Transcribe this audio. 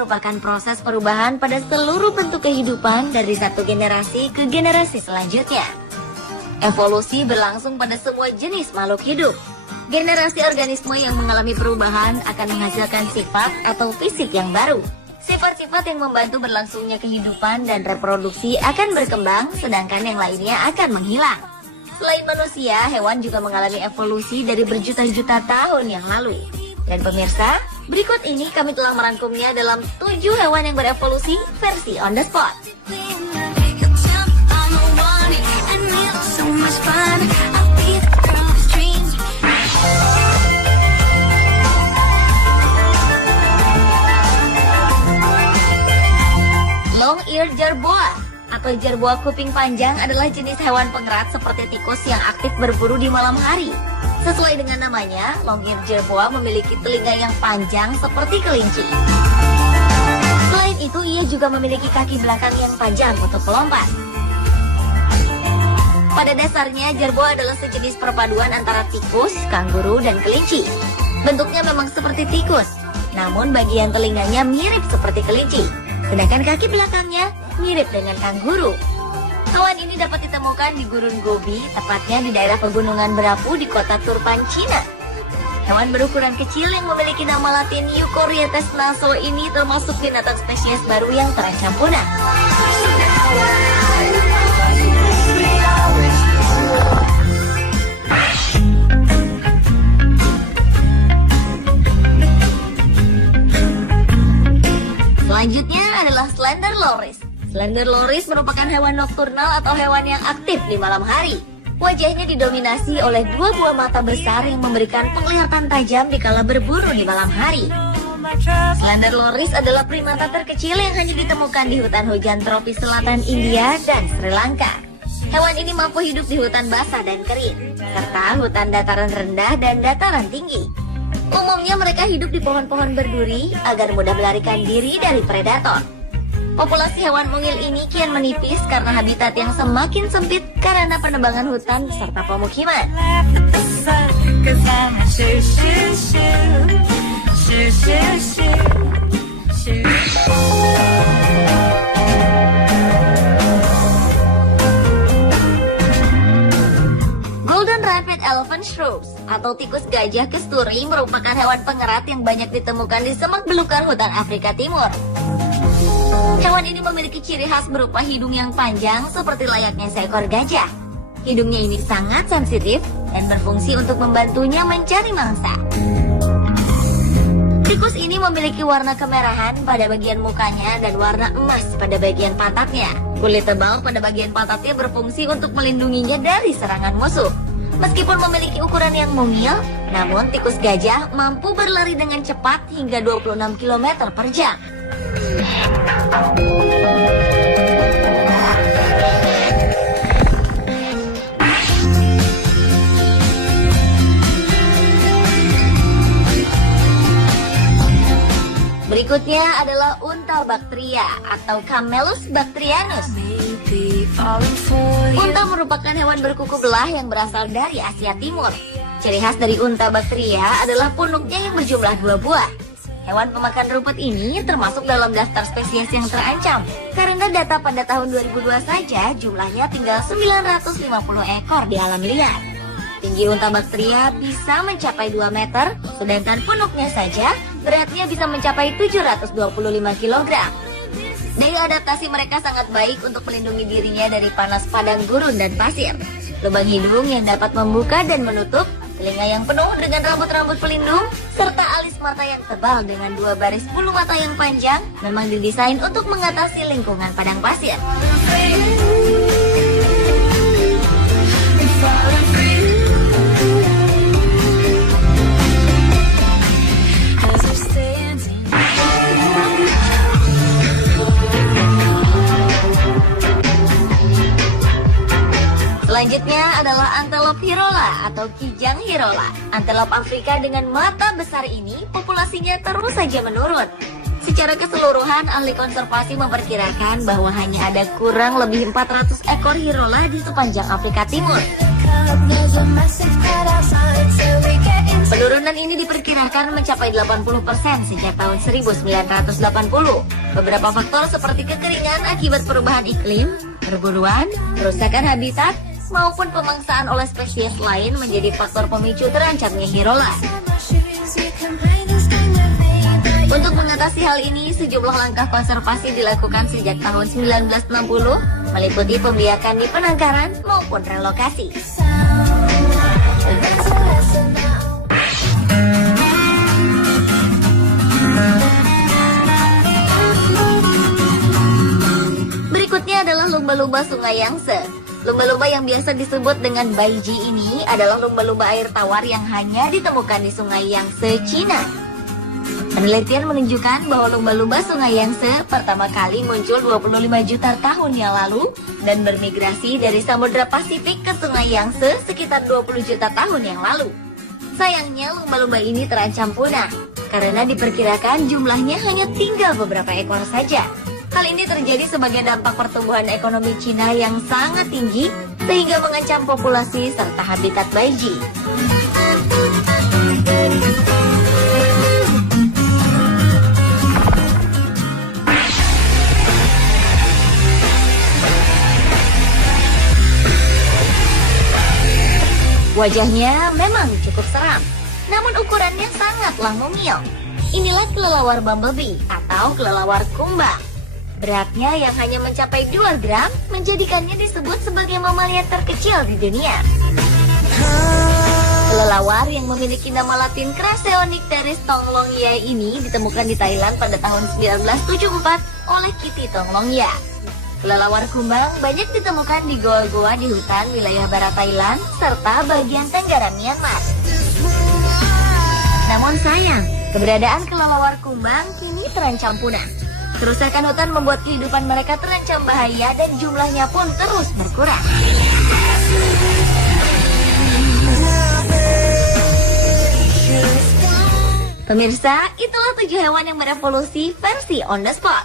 merupakan proses perubahan pada seluruh bentuk kehidupan dari satu generasi ke generasi selanjutnya. Evolusi berlangsung pada semua jenis makhluk hidup. Generasi organisme yang mengalami perubahan akan menghasilkan sifat atau fisik yang baru. Sifat-sifat yang membantu berlangsungnya kehidupan dan reproduksi akan berkembang, sedangkan yang lainnya akan menghilang. Selain manusia, hewan juga mengalami evolusi dari berjuta-juta tahun yang lalu. Dan pemirsa, berikut ini kami telah merangkumnya dalam 7 hewan yang berevolusi versi on the spot. Long-eared jerboa atau jerboa kuping panjang adalah jenis hewan pengerat seperti tikus yang aktif berburu di malam hari. Sesuai dengan namanya, long-eared jerboa memiliki telinga yang panjang seperti kelinci. Selain itu, ia juga memiliki kaki belakang yang panjang untuk melompat. Pada dasarnya, jerboa adalah sejenis perpaduan antara tikus, kanguru, dan kelinci. Bentuknya memang seperti tikus, namun bagian telinganya mirip seperti kelinci. Sedangkan kaki belakangnya mirip dengan kanguru. Hewan ini dapat ditemukan di Gurun Gobi, tepatnya di daerah pegunungan berapu di kota Turpan, Cina. Hewan berukuran kecil yang memiliki nama latin Eucorietes naso ini termasuk binatang spesies baru yang terancam punah. Selanjutnya adalah slender loris. Slender loris merupakan hewan nokturnal atau hewan yang aktif di malam hari. Wajahnya didominasi oleh 2 buah mata besar yang memberikan penglihatan tajam dikala berburu di malam hari. Slender loris adalah primata terkecil yang hanya ditemukan di hutan hujan tropis selatan India dan Sri Lanka. Hewan ini mampu hidup di hutan basah dan kering, serta hutan dataran rendah dan dataran tinggi. Umumnya mereka hidup di pohon-pohon berduri agar mudah melarikan diri dari predator. Populasi hewan mungil ini kian menipis karena habitat yang semakin sempit karena penebangan hutan serta pemukiman. Golden Ramped Elephant Shrews atau tikus gajah kesturi merupakan hewan pengerat yang banyak ditemukan di semak belukar hutan Afrika Timur. Hewan ini memiliki ciri khas berupa hidung yang panjang seperti layaknya seekor gajah. Hidungnya ini sangat sensitif dan berfungsi untuk membantunya mencari mangsa. Tikus ini memiliki warna kemerahan pada bagian mukanya dan warna emas pada bagian pantatnya. Kulit tebal pada bagian pantatnya berfungsi untuk melindunginya dari serangan musuh. Meskipun memiliki ukuran yang mungil, namun tikus gajah mampu berlari dengan cepat hingga 26 km per jam. Berikutnya adalah unta baktria atau Camelus bactrianus. Unta merupakan hewan berkuku belah yang berasal dari Asia Timur. Ciri khas dari unta baktria adalah punuknya yang berjumlah 2 buah. Hewan pemakan rumput ini termasuk dalam daftar spesies yang terancam karena data pada tahun 2002 saja jumlahnya tinggal 950 ekor di alam liar. Tinggi unta baktria bisa mencapai 2 meter, sedangkan punuknya saja beratnya bisa mencapai 725 kg. Daya adaptasi mereka sangat baik untuk melindungi dirinya dari panas padang gurun dan pasir. Lubang hidung yang dapat membuka dan menutup, telinga yang penuh dengan rambut-rambut pelindung, serta alis mata yang tebal dengan 2 baris bulu mata yang panjang memang didesain untuk mengatasi lingkungan padang pasir. Selanjutnya adalah antelop hirola atau kijang hirola. Antelop Afrika dengan mata besar ini populasinya terus saja menurun. Secara keseluruhan, ahli konservasi memperkirakan bahwa hanya ada kurang lebih 400 ekor hirola di sepanjang Afrika Timur. Penurunan Penurunan ini diperkirakan mencapai 80% sejak tahun 1980. Beberapa faktor seperti kekeringan akibat perubahan iklim, perburuan, kerusakan habitat, maupun pemangsaan oleh spesies lain menjadi faktor pemicu terancamnya hirola. Untuk mengatasi hal ini, sejumlah langkah konservasi dilakukan sejak tahun 1960, meliputi pembiakan di penangkaran maupun relokasi. Berikutnya adalah lumba-lumba Sungai Yangtze. Lumba-lumba yang biasa disebut dengan baiji ini adalah lumba-lumba air tawar yang hanya ditemukan di Sungai Yangtze, Cina. Penelitian menunjukkan bahwa lumba-lumba Sungai Yangtze pertama kali muncul 25 juta tahun yang lalu dan bermigrasi dari Samudra Pasifik ke Sungai Yangtze sekitar 20 juta tahun yang lalu. Sayangnya lumba-lumba ini terancam punah karena diperkirakan jumlahnya hanya tinggal beberapa ekor saja. Hal ini terjadi sebagai dampak pertumbuhan ekonomi Cina yang sangat tinggi sehingga mengancam populasi serta habitat baiji. Wajahnya memang cukup seram, namun ukurannya sangatlah mungil. Inilah kelelawar bumblebee atau kelelawar kumbang. Beratnya yang hanya mencapai 2 gram menjadikannya disebut sebagai mamalia terkecil di dunia. Kelelawar yang memiliki nama latin Craseonycteris tonglongya ini ditemukan di Thailand pada tahun 1974 oleh Kitty Tonglongya. Kelelawar kumbang banyak ditemukan di goa-goa di hutan wilayah barat Thailand serta bagian tenggara Myanmar. Namun sayang, keberadaan kelelawar kumbang kini terancam punah. Kerusakan hutan membuat kehidupan mereka terancam bahaya dan jumlahnya pun terus berkurang. Pemirsa, itulah 7 hewan yang berevolusi versi on the spot.